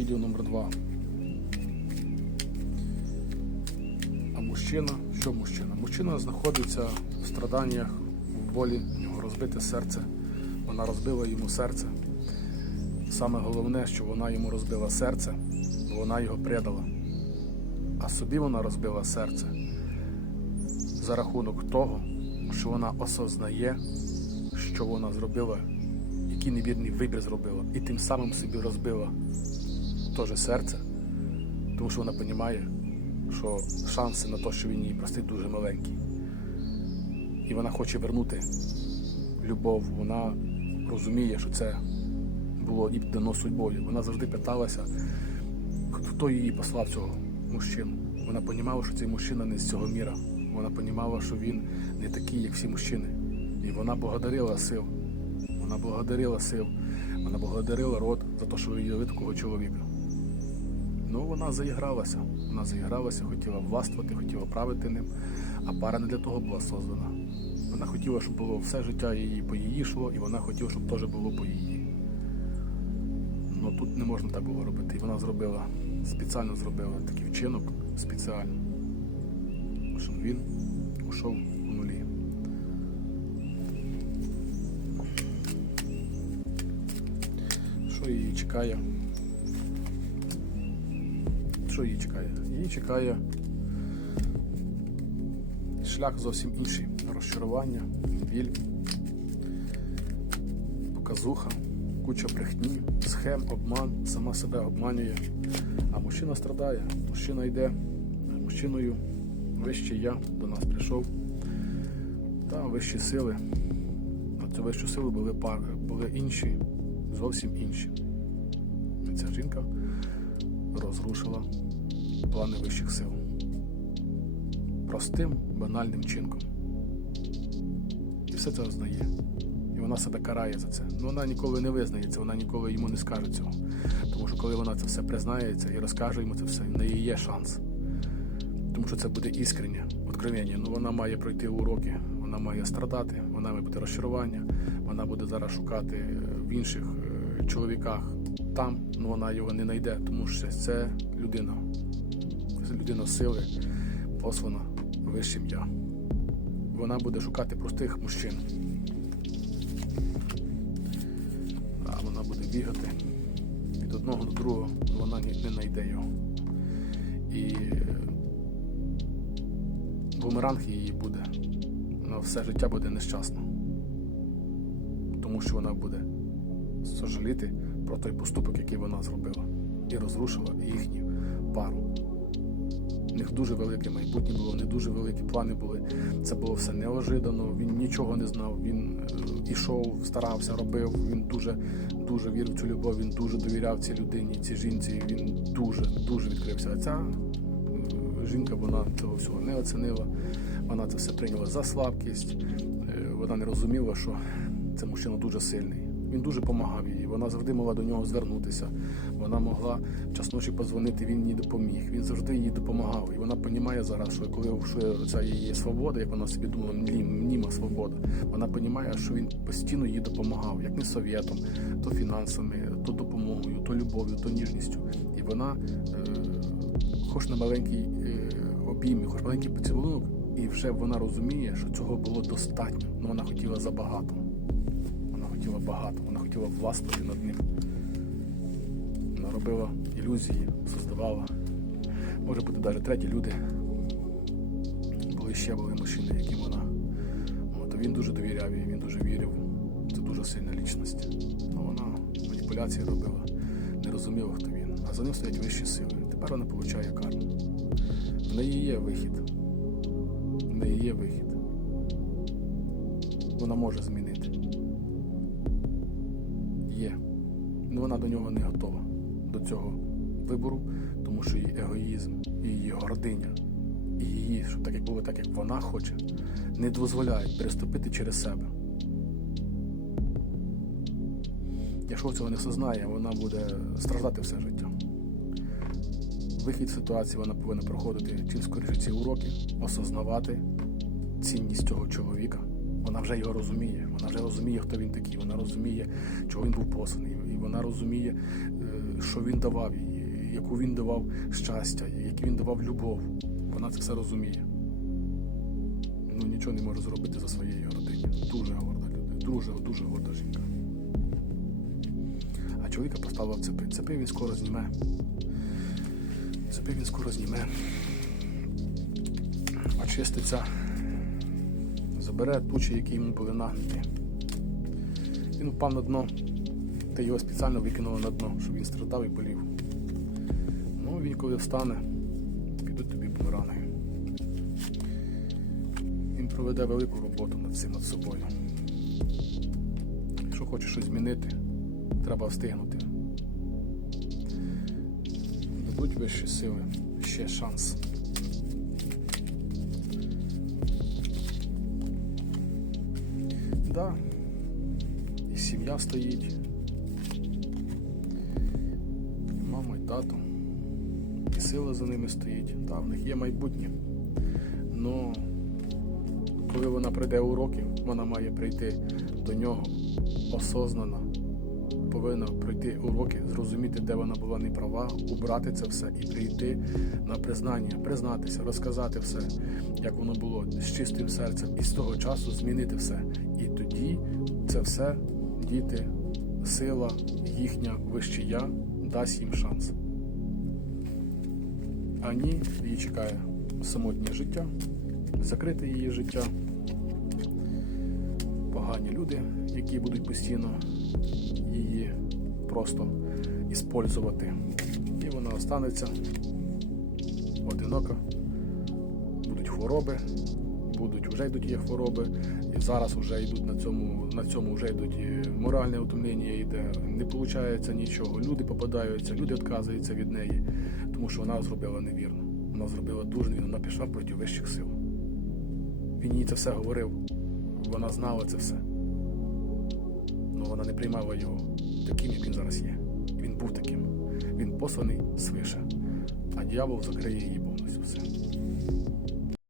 відео номер 2 А мужчина, що мужчина? Мужчина знаходиться в страданнях, в болі, у нього розбите серце. Вона розбила йому серце. Саме головне, що вона йому розбила серце, бо вона його предала. А собі вона розбила серце за рахунок того, що вона осознає, що вона зробила, який невірний вибір зробила, і тим самим собі розбила теж серце, тому що вона розуміє, що шанси на те, що він її простить, дуже маленькі. І вона хоче вернути любов. Вона розуміє, що це було їй дано судьбою. Вона завжди питалася, хто її послав цього мужчину. Вона розуміла, що цей мужчина не з цього міра. Вона розуміла, що він не такий, як всі мужчини. І вона благодарила сил. Вона благодарила сил. Вона благодарила род за те, що її такого чоловіка. Ну, вона заігралася. Вона заігралася, хотіла властвувати, хотіла правити ним, а пара не для того була создана. Вона хотіла, щоб було все життя її по її йшло, і вона хотіла, щоб теж було по її. Ну тут не можна так було робити. І вона зробила, спеціально зробила такий вчинок, спеціально, щоб він ушов у нулі. Що її чекає? Що її чекає? Її чекає шлях зовсім інший. Розчарування, біль, показуха, куча брехні, схем, обман, сама себе обманює. А мужчина страдає, мужчина йде, мужчиною вище я до нас прийшов. Та вищі сили. На цю вищу силу були пари, були інші, зовсім інші. Ця жінка розрушила плани вищих сил. Простим, банальним чинком. І все це визнає. І вона себе карає за це. Ну вона ніколи не визнається, вона ніколи йому не скаже цього. Тому що коли вона це все признається і розкаже йому це все, в неї є шанс. Тому що це буде іскреннє, откровення. Ну вона має пройти уроки, вона має страдати, вона має бути розчарування, вона буде зараз шукати е, в інших чоловіках там, ну вона його не знайде, тому що це людина. Це людина сили, послана вищим я. Вона буде шукати простих мужчин. А вона буде бігати від одного до другого, вона не знайде його. І е, бумеранг її буде. Вона все життя буде нещасна. Тому що вона буде сожаліти про той поступок, який вона зробила, і розрушила їхню пару. У них дуже велике майбутнє було, не дуже великі плани були. Це було все неожиданно. Він нічого не знав. Він е, ішов, старався, робив. Він дуже дуже вірив в цю любов. Він дуже довіряв цій людині, цій жінці. Він дуже дуже відкрився. А ця е, жінка вона цього всього не оцінила. Вона це все прийняла за слабкість. Е, Вона не розуміла, що це мужчина дуже сильний. Він дуже допомагав їй. Вона завжди могла до нього звернутися. Вона могла час ночі позвонити, він їй допоміг. Він завжди їй допомагав. І вона розуміє зараз, що коли що ця її свобода, як вона собі думала, мніма свобода, вона розуміє, що він постійно їй допомагав, як не совєтом, то фінансами, то допомогою, то любов'ю, то ніжністю. І вона, е, хоч на маленький е, обійм, хоч маленький поцілунок, і вже вона розуміє, що цього було достатньо. але вона хотіла забагато. Хотіла багато, вона хотіла властвувати над ним. Вона робила ілюзії, создавала. Може бути навіть треті люди. Були ще були мужчини, яким вона. От, він дуже довіряв їй, він дуже вірив. Це дуже сильна лічність. Ну, вона маніпуляції робила, не розуміла, хто він. А за ним стоять вищі сили. Тепер вона отримує карму. В неї є вихід. В неї є вихід. Вона може змінити. Є. Ну вона до нього не готова, до цього вибору, тому що її егоїзм, її гординя, і її, щоб так як було, так як вона хоче, не дозволяють переступити через себе. Якщо цього не сознає, вона буде страждати все життя. Вихід ситуації вона повинна проходити чим скоріше ці уроки, осознавати цінність цього чоловіка. Вона вже його розуміє. Вона вже розуміє, хто він такий. Вона розуміє, чого він був посланий. І вона розуміє, е, що він давав їй. яку він давав щастя, яку він давав любов. Вона це все розуміє. Ну нічого не може зробити за своєю родині. Дуже горда людина, дуже, дуже горда жінка. А чоловіка поставив цепи. Цепи він скоро зніме. Цепи він скоро зніме. Очиститься, забере тучі, які йому були нагнуті. Він впав на дно, та його спеціально викинули на дно, щоб він страдав і болів. Ну, він коли встане, підуть тобі бумеранги. Він проведе велику роботу над цим над собою. Якщо хочеш щось змінити, треба встигнути. Дадуть вищі сили, ще шанс. Да, і сім'я стоїть. Мама, і тато. І сила за ними стоїть. Да, в них є майбутнє. Ну, коли вона прийде у роки, вона має прийти до нього осознано. Повинна пройти уроки, зрозуміти, де вона була неправа, убрати це все і прийти на признання, признатися, розказати все, як воно було з чистим серцем, і з того часу змінити все. І це все діти, сила їхня вище я дасть їм шанс. А ні, її чекає самотнє життя, закрите її життя, погані люди, які будуть постійно її просто іспользувати. І вона останеться одинока. Будуть хвороби, будуть вже йдуть є хвороби, і зараз вже йдуть на цьому, на цьому вже йдуть і моральне утомлення йде, не виходить нічого. Люди попадаються, люди відказуються від неї, тому що вона зробила невірно. Вона зробила дуже невірно, вона пішла проти вищих сил. Він їй це все говорив, вона знала це все. але вона не приймала його таким, як він зараз є. Він був таким. Він посланий свише, а дьявол закриє її повністю все.